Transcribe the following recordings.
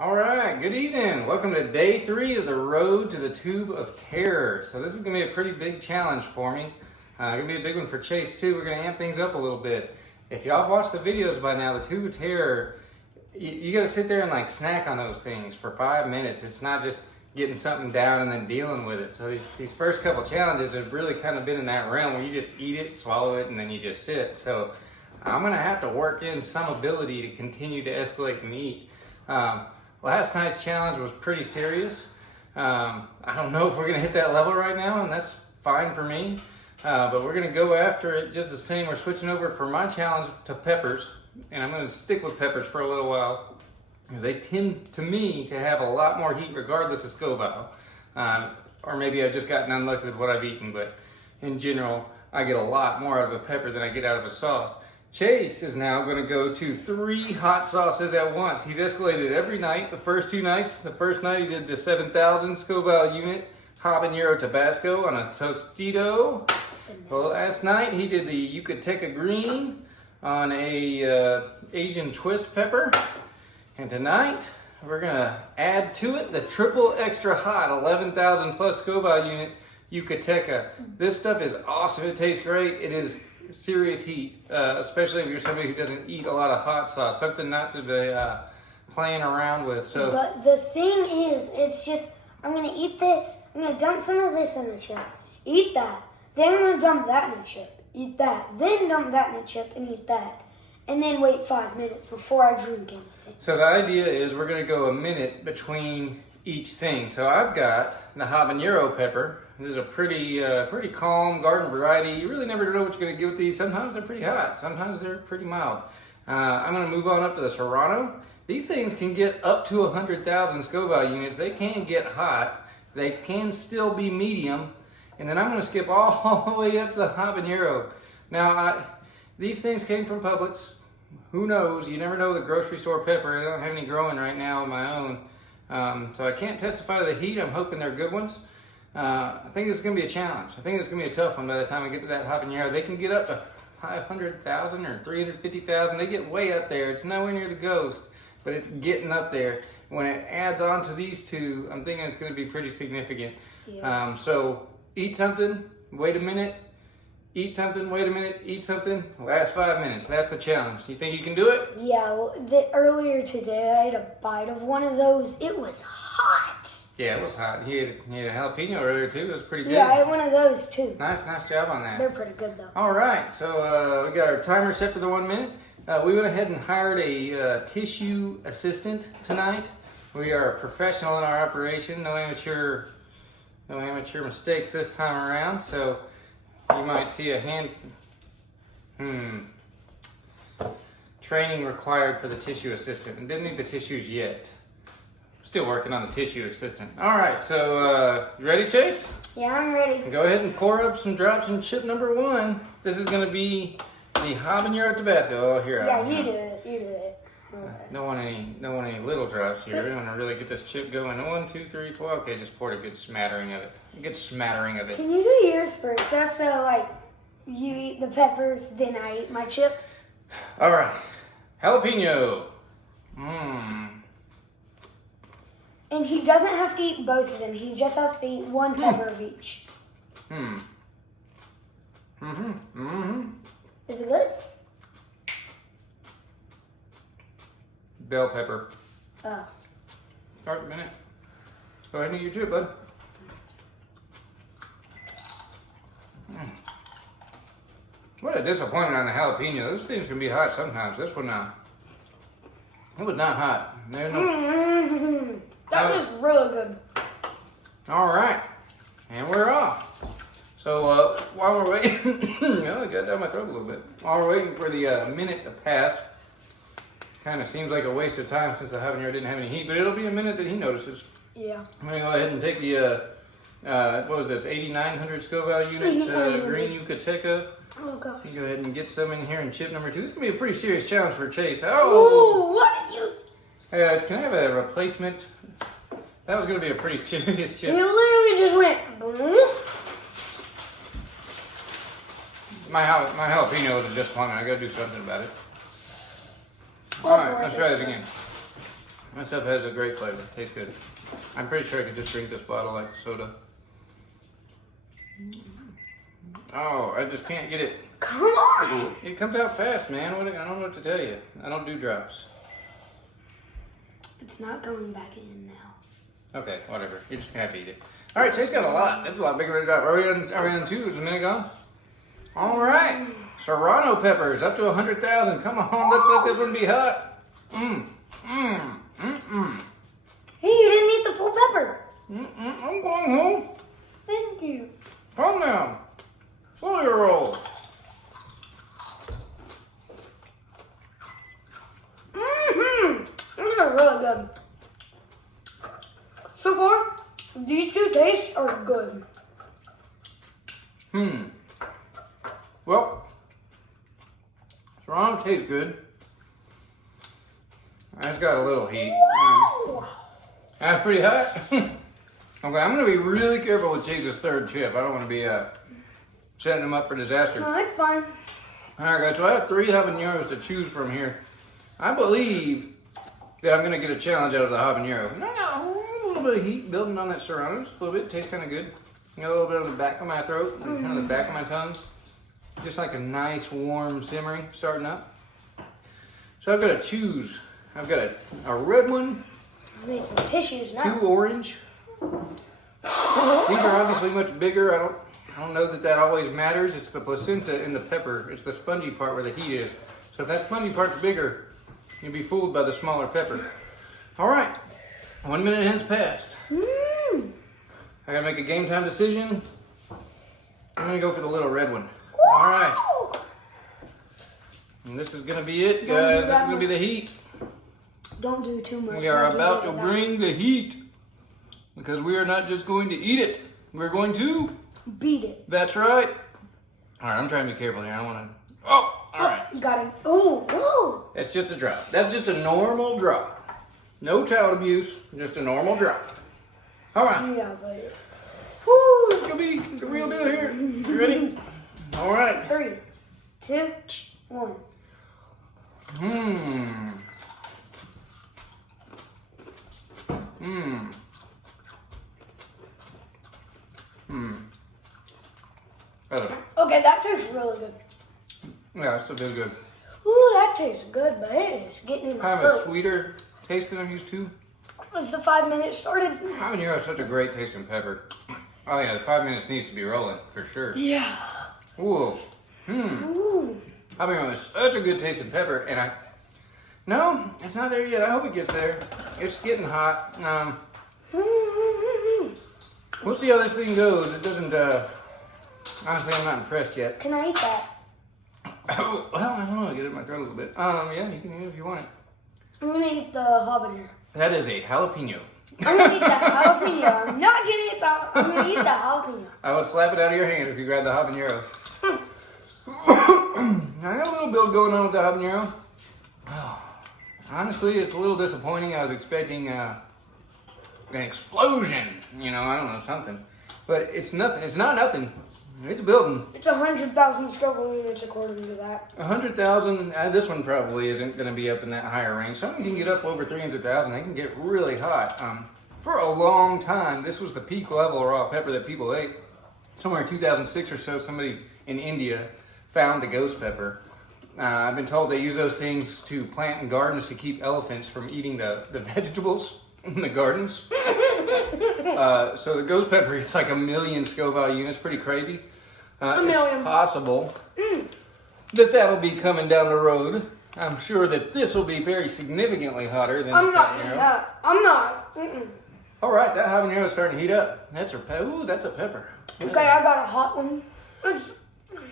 All right, good evening. Welcome to day 3 of the road to the Tube of Terror. So this is gonna be a pretty big challenge for me. Gonna be a big one for Chase too. We're gonna amp things up a little bit. If y'all watched the videos by now, the Tube of Terror, you gotta sit there and like snack on those things for 5 minutes. It's not just getting something down and then dealing with it. So these first couple challenges have really kind of been in that realm where you just eat it, swallow it, and then you just sit. So I'm gonna have to work in some ability to continue to escalate and eat. Last night's challenge was pretty serious. I don't know if we're gonna hit that level right now, and that's fine for me. But we're gonna go after it just the same. We're switching over for my challenge to peppers, and I'm gonna stick with peppers for a little while because they tend to me to have a lot more heat regardless of Scoville. Or maybe I've just gotten unlucky with what I've eaten, but in general, I get a lot more out of a pepper than I get out of a sauce. Chase is now going to go to 3 hot sauces at once. He's escalated every night. The first 2 nights. The first night he did the 7,000 Scoville unit habanero Tabasco on a Tostito. Well, last night he did the Yucateca green on a Asian twist pepper. And tonight we're going to add to it the triple extra hot 11,000 plus Scoville unit Yucateca. This stuff is awesome. It tastes great. It is serious heat, especially if you're somebody who doesn't eat a lot of hot sauce. Something not to be playing around with. So, but the thing is, it's just, I'm going to eat this. I'm going to dump some of this in the chip. Eat that. Then I'm going to dump that in the chip. Eat that. Then dump that in the chip and eat that. And then wait 5 minutes before I drink anything. So the idea is we're going to go a minute between each thing. So I've got the habanero pepper. This is a pretty calm garden variety. You really never know what you're going to get with these. Sometimes they're pretty hot. Sometimes they're pretty mild. I'm going to move on up to the Serrano. These things can get up to 100,000 Scoville units. They can get hot. They can still be medium. And then I'm going to skip all the way up to the habanero. Now, these things came from Publix. Who knows? You never know the grocery store pepper. I don't have any growing right now of my own. So I can't testify to the heat. I'm hoping they're good ones. I think it's going to be a challenge. I think it's going to be a tough one by the time I get to that habanero. They can get up to 500,000 or 350,000. They get way up there. It's nowhere near the ghost, but it's getting up there. When it adds on to these two, I'm thinking it's going to be pretty significant. Yeah. So eat something, wait a minute. Eat something, wait a minute, eat something, last 5 minutes. That's the challenge. You think you can do it? Yeah, well, earlier today I had a bite of one of those. It was hot. Yeah, it was hot. He had a jalapeno earlier too. It was pretty good. Yeah, I had one of those too. Nice job on that. They're pretty good though. All right, so we got our timer set for the 1 minute. We went ahead and hired a tissue assistant tonight. We are professional in our operation. No amateur mistakes this time around. So you might see a hand. Training required for the tissue assistant. And didn't need the tissues yet. Still working on the tissue assistant. All right, so you ready, Chase? Yeah, I'm ready. Go ahead and pour up some drops in chip number 1. This is going to be the habanero Tabasco. Oh, here. Yeah, you do it. You do it. Okay. Don't want any little drops here. We want to really get this chip going. 1, 2, 3, 4. Okay, just poured a good smattering of it. A good smattering of it. Can you do yours first? Just so like you eat the peppers, then I eat my chips. All right, jalapeno. And he doesn't have to eat both of them. He just has to eat 1 pepper of each. Is it good? Bell pepper. Oh. Start a minute. Go ahead and eat your chip, bud. What a disappointment on the jalapeno. Those things can be hot sometimes. This one, it was not hot. There's no. That was really good. All right, and we're off. So while we're waiting, oh, it got down my throat a little bit. While we're waiting for the minute to pass, kind of seems like a waste of time since the habanero didn't have any heat, but it'll be a minute that he notices. Yeah. I'm gonna go ahead and take the what was this, 8,900 Scoville units, green Yucateca. Oh gosh. Go ahead and get some in here in chip number 2. This is gonna be a pretty serious challenge for Chase. Oh! Ooh, what are you? Can I have a replacement? That was going to be a pretty serious chip. You literally just went. Boom. My jalapeno was a disappointment. I got to do something about it. All right, let's try that again. That stuff has a great flavor. Tastes good. I'm pretty sure I could just drink this bottle like soda. Oh, I just can't get it. Come on. It comes out fast, man. I don't know what to tell you. I don't do drops. It's not going back in now. Okay, whatever. You're just gonna have to eat it. All right, Chase got a lot. That's a lot bigger of a drop. Are we on 2? It was a minute ago. All right. Serrano peppers up to 100,000. Come on, let's let this one be hot. Hey, you didn't eat the full pepper. I'm going home. Thank you. Calm down. Slow your roll. These are really good. So far, these two tastes are good. Well, Serrano tastes good. It's got a little heat. Wow. That's pretty hot. Okay, I'm going to be really careful with Chase's third chip. I don't want to be setting him up for disaster. No, it's fine. All right, guys, so I have 3 habaneros to choose from here. I believe that I'm going to get a challenge out of the habanero. No, a little bit of heat building on that Serrano. Just a little bit. Tastes kind of good. Got a little bit on the back of my throat, and kind of the back of my tongue. Just like a nice, warm simmering starting up. So I've got to choose. I've got a red one, I need some tissues now. 2 orange. These are obviously much bigger. I don't know that always matters. It's the placenta in the pepper. It's the spongy part where the heat is. So if that spongy part's bigger, you'll be fooled by the smaller pepper. All right, 1 minute has passed. I gotta make a game time decision. I'm gonna go for the little red one. All right. And this is gonna be it, guys. This is gonna be the heat. Don't do too much. We are about to bring the heat because we are not just going to eat it. We're going to beat it. That's right. All right, I'm trying to be careful here. I don't want to. Oh, all right. Got it. Oh, whoa. That's just a drop. That's just a normal drop. No child abuse. Just a normal drop. All right. Yeah, buddy. Woo, it's gonna be the real deal here. You ready? All right. 3, 2, 1. Okay, that tastes really good. Yeah, it still feels good. Ooh, that tastes good, but it is getting in my Kind of a throat. sweeter taste than I'm used to. As the 5 minutes started. Habanero is such a great tasting pepper. Oh yeah, the 5 minutes needs to be rolling for sure. Yeah. Ooh. Ooh. Habanero is such a good tasting pepper, and no, it's not there yet. I hope it gets there. It's getting hot. We'll see how this thing goes. It doesn't. Honestly, I'm not impressed yet. Can I eat that? Oh, well, I don't know. Get it in my throat a little bit. Yeah, you can eat it if you want it. I'm gonna eat the habanero. That is a jalapeno. I'm gonna eat the jalapeno. I'm not gonna eat that. I'm gonna eat the jalapeno. I would slap it out of your hand if you grabbed the habanero. I got a little build going on with the habanero. Oh, honestly, it's a little disappointing. I was expecting an explosion. You know, I don't know, something. But it's nothing. It's not nothing. It's building. It's 100,000 Scoville units according to that. 100,000. This one probably isn't going to be up in that higher range. Some can get up over 300,000. They can get really hot. For a long time, this was the peak level of raw pepper that people ate. Somewhere in 2006 or so, somebody in India found the ghost pepper. I've been told they use those things to plant in gardens to keep elephants from eating the vegetables in the gardens. So the ghost pepper is like 1 million Scoville units, pretty crazy. It's possible that that'll be coming down the road. I'm sure that this will be very significantly hotter than I'm the not habanero. eating that. I'm not. All right, that habanero is starting to heat up. That's a pepper. Okay, I got a hot one.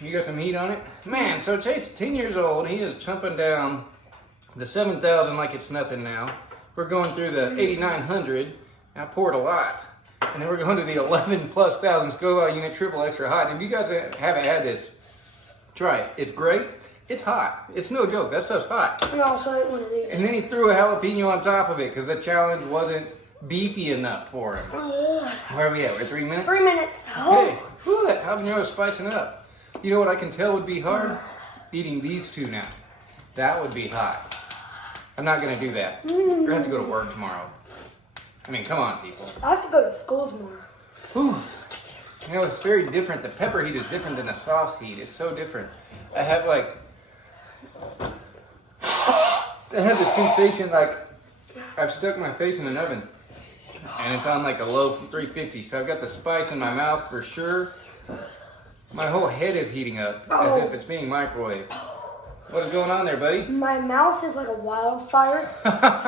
You got some heat on it? Man, so Chase, 10 years old, he is chumping down the 7,000 like it's nothing now. We're going through the 8,900. I poured a lot. And then we're going to the 11,000+ Scoville unit triple extra hot. And if you guys haven't had this, try it. It's great. It's hot. It's no joke. That stuff's hot. I also ate one of these. And then he threw a jalapeno on top of it because the challenge wasn't beefy enough for him. Where are we at? We're 3 minutes? 3 minutes. Okay. Whew, that habanero is spicing up. You know what I can tell would be hard? Eating these two now. That would be hot. I'm not gonna do that. We're gonna have to go to work tomorrow. I mean, come on, people. I have to go to school tomorrow. Whew. You know, it's very different. The pepper heat is different than the sauce heat. It's so different. I have the sensation like I've stuck my face in an oven and it's on like a low 350. So I've got the spice in my mouth for sure. My whole head is heating up as if it's being microwaved. What is going on there, buddy? My mouth is like a wildfire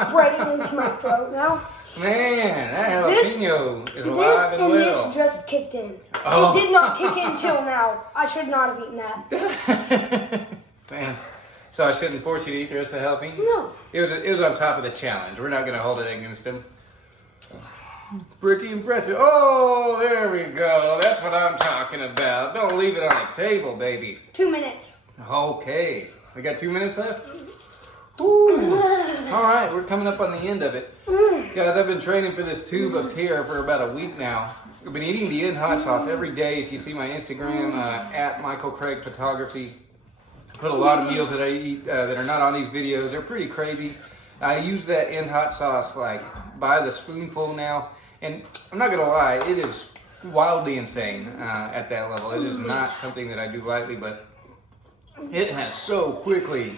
spreading into my throat now. Man, that jalapeno is alive This and and well. this just kicked in. Oh. It did not kick in till now. I should not have eaten that. Man, so I shouldn't force you to eat the rest of the jalapeno? No. It was on top of the challenge. We're not going to hold it against him. Pretty impressive. Oh, there we go. That's what I'm talking about. Don't leave it on the table, baby. 2 minutes. Okay. We got 2 minutes left? Ooh. All right, we're coming up on the end of it. Guys, I've been training for this tube of terror for about a week now. I've been eating the end hot sauce every day. If you see my Instagram, at Michael Craig Photography, I put a lot of meals that I eat that are not on these videos. They're pretty crazy. I use that end hot sauce like by the spoonful now. And I'm not going to lie, it is wildly insane at that level. It is not something that I do lightly, but it has so quickly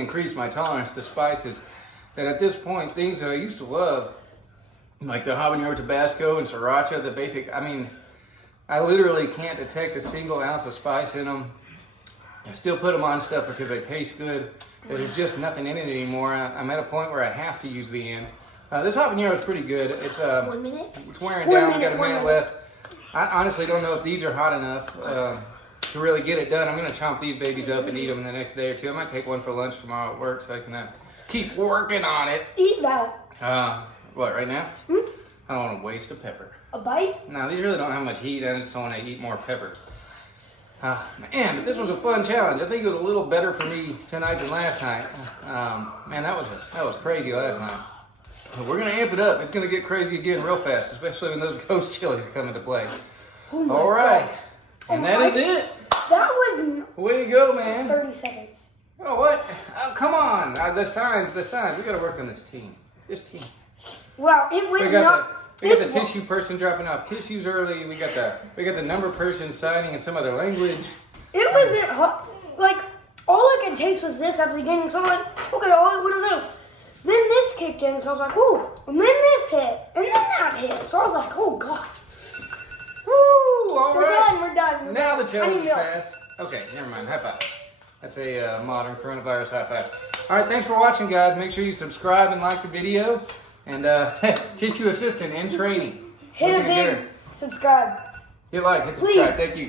increased my tolerance to spices that at this point, things that I used to love, like the habanero Tabasco and sriracha, the basic, I mean, I literally can't detect a single ounce of spice in them. I still put them on stuff because they taste good. There's just nothing in it anymore. I'm at a point where I have to use the end. This habanero is pretty good. It's 1 minute. It's wearing down. We got a minute left. I honestly don't know if these are hot enough to really get it done. I'm gonna chomp these babies up and eat them the next day or two. I might take one for lunch tomorrow at work so I can keep working on it. Eat that. What, right now? I don't want to waste a pepper. A bite? No, these really don't have much heat. I just don't want to eat more pepper. Man, but this was a fun challenge. I think it was a little better for me tonight than last night. Man, that was crazy last night. But we're gonna amp it up. It's gonna get crazy again real fast, especially when those ghost chilies come into play. All right, and that is it. That was Way to go, man. 30 seconds. Oh, what? Oh, come on. The signs. We gotta work on this team. This team. Wow, it was We got not. the tissue person dropping off tissues early. We got the number person signing in some other language. It wasn't hot. Like, all I could taste was this at the beginning, so I'm like, okay, I'll eat one of those. Then this kicked in, so I was like, ooh. And then this hit, and then that hit. So I was like, oh, gosh. Woo! All We're right. done, we're done. Now the challenge is milk. passed. Okay, never mind. High five. That's a modern coronavirus high five. All right, thanks for watching, guys. Make sure you subscribe and like the video. And tissue assistant in training. Hit a Looking big good. subscribe. Hit like, hit subscribe. Please. Thank you.